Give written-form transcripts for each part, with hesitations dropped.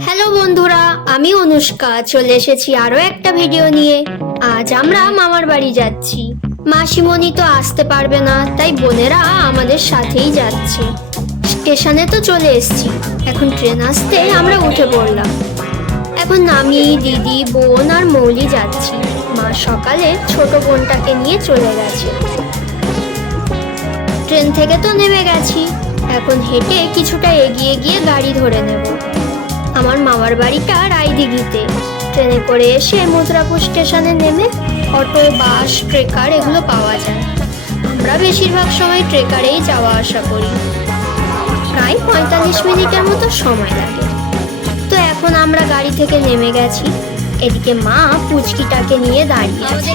Hello বন্ধুরা, আমি অনুষ্কা চলে এসেছি আরো একটা ভিডিও নিয়ে। আজ আমরা মামার বাড়ি যাচ্ছি। মাসিমণি তো আসতে পারবে না, তাই বোনেরা আমাদের সাথেই যাচ্ছে। স্টেশনে তো চলে এসেছি, এখন ট্রেন আসতে আমরা উঠে পড়লাম। এখন আমি, দিদি, বোন আর মৌলি যাচ্ছি। মা সকালে ছোট বোনটাকে নিয়ে চলে গেছে। ট্রেন থেকে তো নেমে গেছি, এখন হেঁটে কিছুটা এগিয়ে গিয়ে গাড়ি ধরে নেব। আমার মামার বাড়িটা রায়দিঘিতে। ট্রেনে করে এসে মথুরাপুর স্টেশনে নেমে অটো, বাস, ট্রেকার এগুলো পাওয়া যায়। আমরা বেশিরভাগ সময় ট্রেকারেই যাওয়া আসা করি। প্রায় 45 মিনিটের মতো সময় লাগে। তো এখন আমরা গাড়ি থেকে নেমে গেছি। এদিকে মা পুচকিটাকে নিয়ে দাঁড়িয়ে আছে।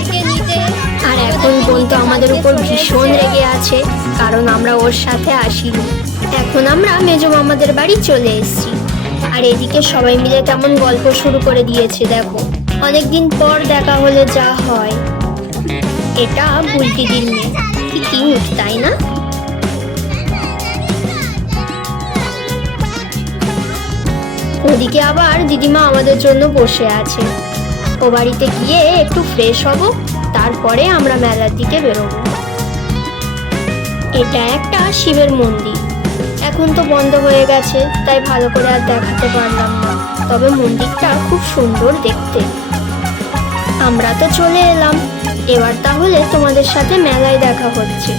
আর এখন বোন তো আমাদের উপর ভীষণ রেগে আছে, কারণ আমরা ওর সাথে আসিনি। এখন আমরা মেজো মামাদের বাড়ি চলে এসেছি। আর এদিকে সবাই মিলে কেমন গল্প শুরু করে দিয়েছে দেখো। অনেকদিন পর দেখা হলে যা হয়। এটা বুলটিদির মেয়ে, কি কিউট তাই না? ওদিকে আবার দিদিমা আমাদের জন্য বসে আছে। ও বাড়িতে গিয়ে একটু ফ্রেশ হব, তারপরে আমরা মেলার দিকে বেরোবো। এটা একটা শিবের মন্দির। এখন তো বন্ধ হয়ে গেছে, তাই ভালো করে আর দেখাতে পারলাম না, তবে মন্দিরটা খুব সুন্দর দেখতে। আমরা তো চলে এলাম, এবার তাহলে তোমাদের সাথে মেলায় দেখা হচ্ছে।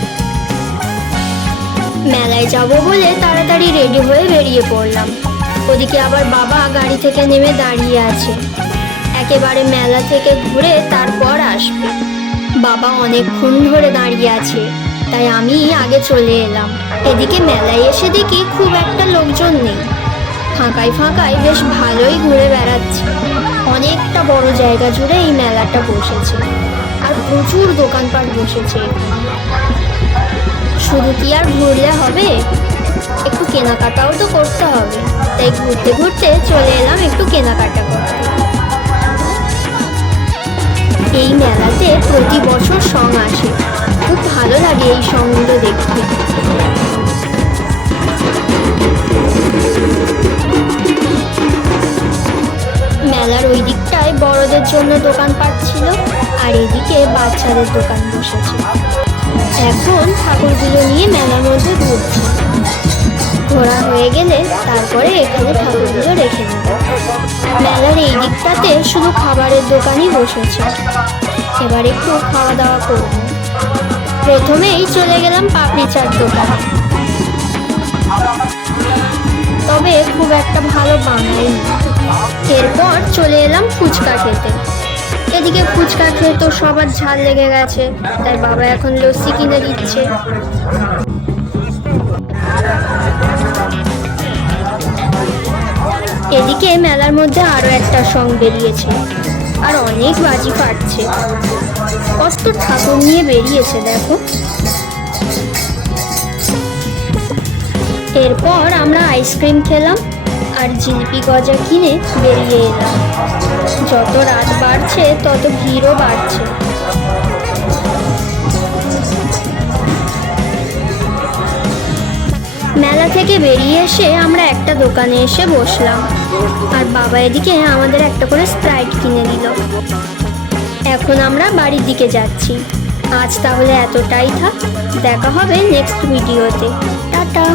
মেলায় যাব বলে তাড়াতাড়ি রেডি হয়ে বেরিয়ে পড়লাম। ওদিকে আবার বাবা গাড়ি থেকে নেমে দাঁড়িয়ে আছে, একেবারে মেলা থেকে ঘুরে তারপর আসবে। বাবা অনেকক্ষণ ধরে দাঁড়িয়ে আছে, তাই আমি আগে চলে এলাম। এদিকে মেলায় এসে দেখি খুব একটা লোকজন নেই, ফাঁকায় ফাঁকায় বেশ ভালোই ঘুরে বেড়াচ্ছে। অনেকটা বড় জায়গা জুড়ে এই মেলাটা বসেছে, আর প্রচুর দোকানপাট বসেছে। শুধু কি আর ঘুরলে হবে, একটু কেনাকাটাও তো করতে হবে। তাই ঘুরতে ঘুরতে চলে এলাম একটু কেনাকাটা করতে। এই মেলাতে প্রতি বছর সং আসে, খুব ভালো লাগে এই সংগুলো দেখতে। মেলার ওই দিকটায় বড়দের জন্য দোকানপাট ছিল, আর এদিকে বাচ্চাদের দোকান বসেছে। এখন ঠাকুরগুলো নিয়ে মেলার মধ্যে ঘুরছি। ঘোরা হয়ে গেলে তারপরে এখানে ঠাকুরগুলো রেখে নেব। মেলার এই দিকটাতে শুধু খাবারের দোকানই বসেছে। এবার একটু খাওয়া দাওয়া করব। প্রথমেই চলে গেলাম পাপড়ি চাট দোকানে, তবে খুব একটা ভালো বানায়নি। এরপর চলে এলাম ফুচকা খেতে। এদিকে ফুচকা খেয়ে তো সবার ঝাল লেগে গেছে, তাই বাবা এখন লস্যি কিনে দিচ্ছে। এদিকে মেলার মধ্যে আরো একটা সং বেরিয়েছে, আর অনেক বাজি ফাটছে। কত ঠাকুর নিয়ে বেরিয়েছে দেখো। এরপর আমরা আইসক্রিম খেলাম আর জিলিপি গজা কিনে বেরিয়ে এলাম। যত রাত বাড়ছে তত ভিড়ও বাড়ছে। মেলা থেকে বেরিয়ে এসে আমরা একটা দোকানে এসে বসলাম, আর বাবা এদিকে আমাদের একটা করে স্প্রাইট কিনে দিল। এখন আমরা বাড়ির দিকে যাচ্ছি। আজ তাহলে এতটাই থাক, দেখা হবে নেক্সট ভিডিওতে। টাটা।